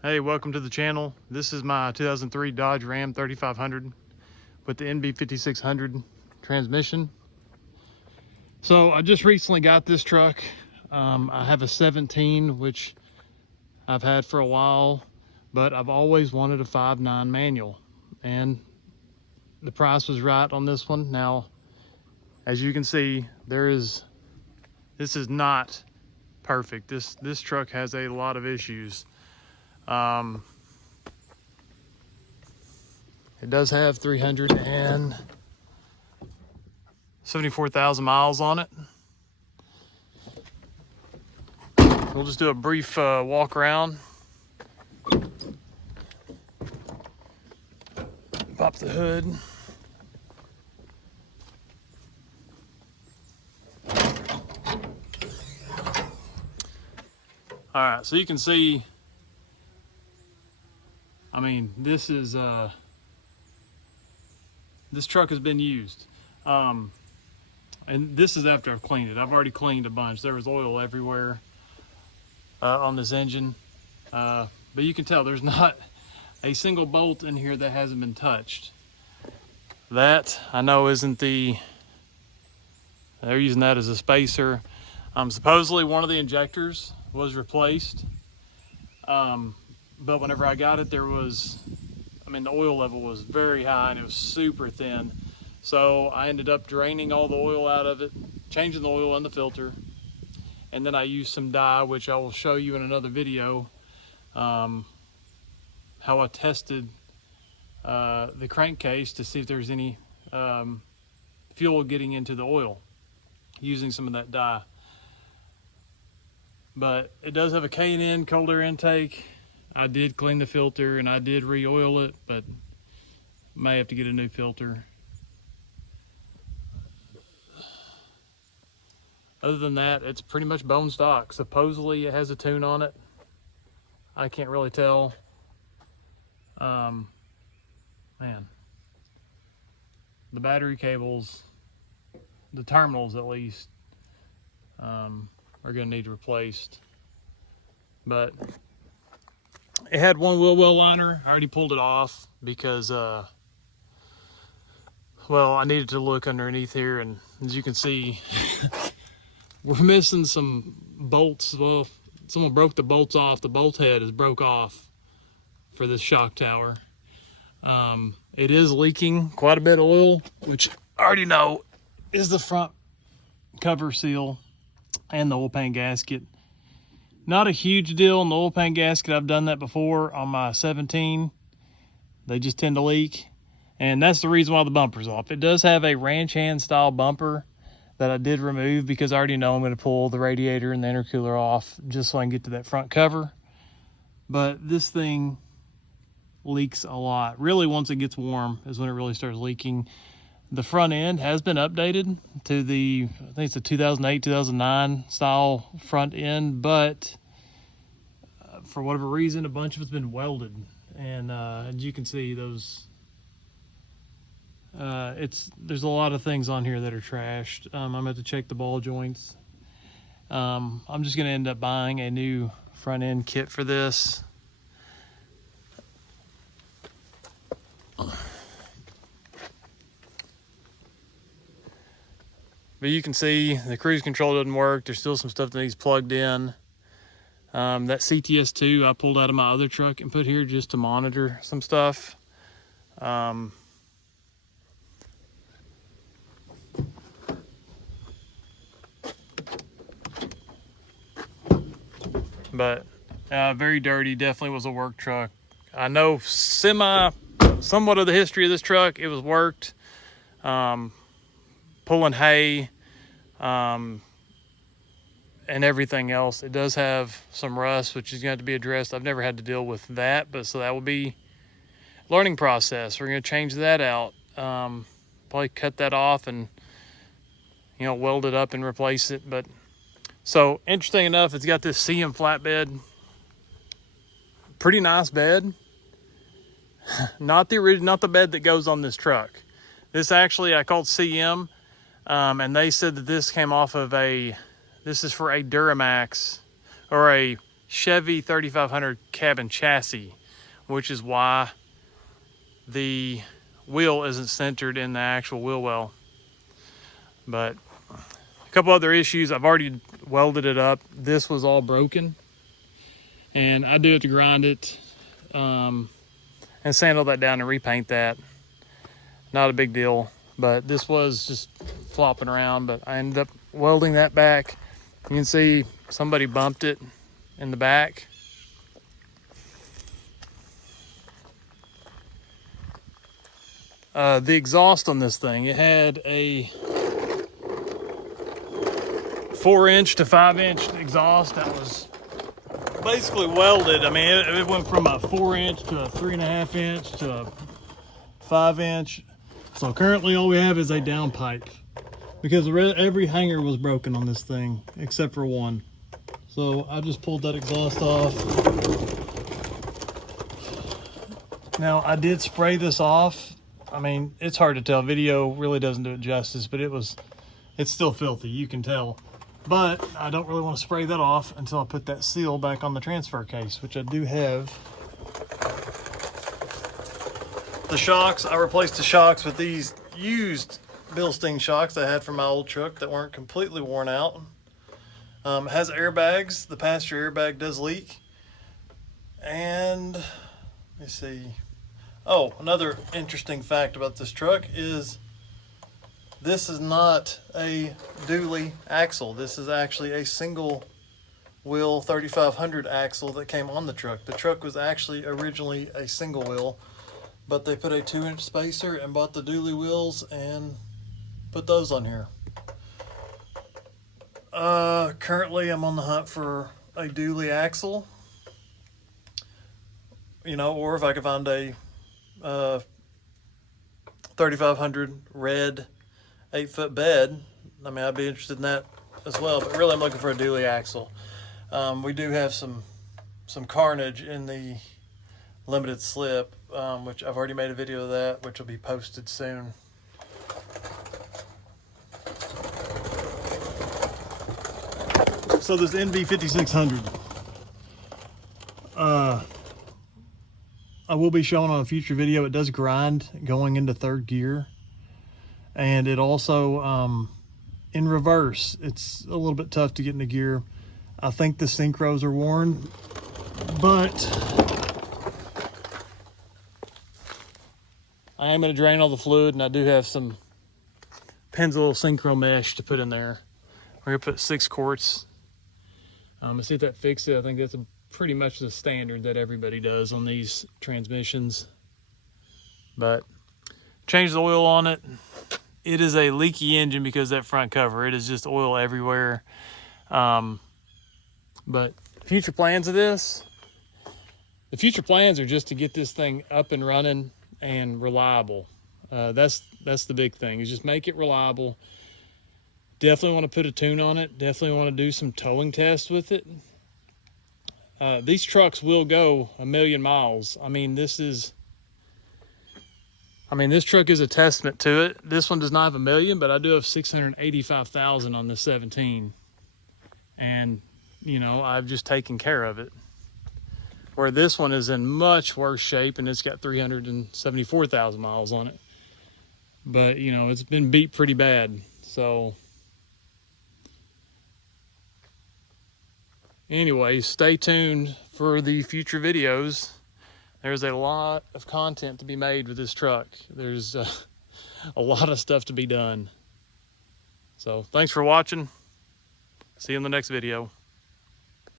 Hey, welcome to the channel. This is my 2003 Dodge Ram 3500 with the NV5600 transmission. So I just recently got this truck. I have a 17, which I've had for a while, but I've always wanted a 5.9 manual, and the price was right on this one. Now, as you can see, this is not perfect. This truck has a lot of issues. It does have 374,000 miles on it. We'll just do a brief walk around. Pop the hood. All right, so you can see, I mean, this truck has been used. And this is after I've cleaned it. I've already cleaned a bunch. There was oil everywhere on this engine. But you can tell there's not a single bolt in here that hasn't been touched. That, I know, isn't they're using that as a spacer. Supposedly one of the injectors was replaced. But whenever I got it, the oil level was very high and it was super thin. So I ended up draining all the oil out of it, changing the oil in the filter, and then I used some dye, which I will show you in another video, how I tested the crankcase to see if there's any fuel getting into the oil using some of that dye. But it does have a K&N cold air intake. I did clean the filter and I did re-oil it, but may have to get a new filter. Other than that, it's pretty much bone stock. Supposedly it has a tune on it. I can't really tell. Man, the battery cables, the terminals at least, are gonna need replaced. But it had one wheel well liner. I already pulled it off because, well, I needed to look underneath here, and as you can see, we're missing some bolts. Well, someone broke the bolts off. The bolt head is broke off for this shock tower. It is leaking quite a bit of oil, which I already know is the front cover seal and the oil pan gasket. Not a huge deal on the oil pan gasket. I've done that before on my 17. They just tend to leak, and that's the reason why the bumper's off. It does have a ranch hand style bumper that I did remove because I already know I'm going to pull the radiator and the intercooler off just so I can get to that front cover. But this thing leaks a lot. Really, once it gets warm is when it really starts leaking. The front end has been updated to the, I think it's a 2008, 2009 style front end, but for whatever reason, a bunch of it's been welded. And as you can see, those, there's a lot of things on here that are trashed. I'm going to have to check the ball joints. I'm just going to end up buying a new front end kit for this. But you can see the cruise control doesn't work. There's still some stuff that needs plugged in. That CTS2 I pulled out of my other truck and put here just to monitor some stuff. But very dirty. Definitely was a work truck. I know somewhat of the history of this truck. It was worked. Pulling hay, and everything else. It does have some rust, which is going to have to be addressed. I've never had to deal with that, but so that will be a learning process. We're going to change that out. Probably cut that off and, weld it up and replace it. But so interesting enough, it's got this CM flatbed. Pretty nice bed. Not the bed that goes on this truck. This actually I called CM. And they said that this came off of this is for a Duramax, or a Chevy 3500 cabin chassis, which is why the wheel isn't centered in the actual wheel well. But a couple other issues, I've already welded it up. This was all broken, and I do have to grind it and sand all that down and repaint that. Not a big deal, but this was just flopping around, but I ended up welding that back. You can see somebody bumped it in the back. The exhaust on this thing, it had a 4-inch to 5-inch exhaust that was basically welded. I mean, it went from a 4-inch to a 3.5-inch to a 5-inch. So currently all we have is a downpipe, because every hanger was broken on this thing except for one. So I just pulled that exhaust off. Now I did spray this off. I mean, it's hard to tell. Video really doesn't do it justice, but it's still filthy, you can tell. But I don't really want to spray that off until I put that seal back on the transfer case, which I do have. The shocks, I replaced the shocks with these used Bilstein shocks I had from my old truck that weren't completely worn out. It has airbags. The passenger airbag does leak. And let me see. Oh, another interesting fact about this truck is this is not a dually axle. This is actually a single wheel 3500 axle that came on the truck. The truck was actually originally a single wheel, but they put a 2-inch spacer and bought the dually wheels and put those on here. Currently I'm on the hunt for a dually axle, you know, or if I could find a 3500 red 8-foot bed, I mean, I'd be interested in that as well, but really I'm looking for a dually axle. We do have some carnage in the limited slip, which I've already made a video of that, which will be posted soon. So this NV5600, I will be showing on a future video, it does grind going into 3rd gear. And it also, in reverse, it's a little bit tough to get into gear. I think the synchros are worn, but I am going to drain all the fluid, and I do have some Pennzoil synchro mesh to put in there. We're going to put 6 quarts. Let's see if that fixes it. I think that's pretty much the standard that everybody does on these transmissions. But change the oil on it. It is a leaky engine because that front cover, it is just oil everywhere. But future plans of this, the future plans are just to get this thing up and running and reliable. That's the big thing, is just make it reliable. Definitely want to put a tune on it. Definitely want to do some towing tests with it. These trucks will go 1,000,000 miles. I mean, this truck is a testament to it. This one does not have 1,000,000, but I do have 685,000 on this 17. And, you know, I've just taken care of it. Where this one is in much worse shape, and it's got 374,000 miles on it. But, you know, it's been beat pretty bad. So, anyway, stay tuned for the future videos. There's a lot of content to be made with this truck. There's a lot of stuff to be done. So thanks for watching. See you in the next video.